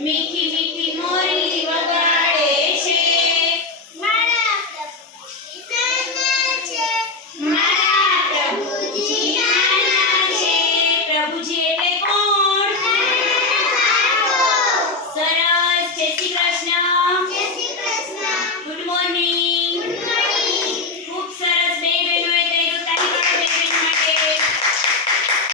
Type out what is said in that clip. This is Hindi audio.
મીઠી મીઠી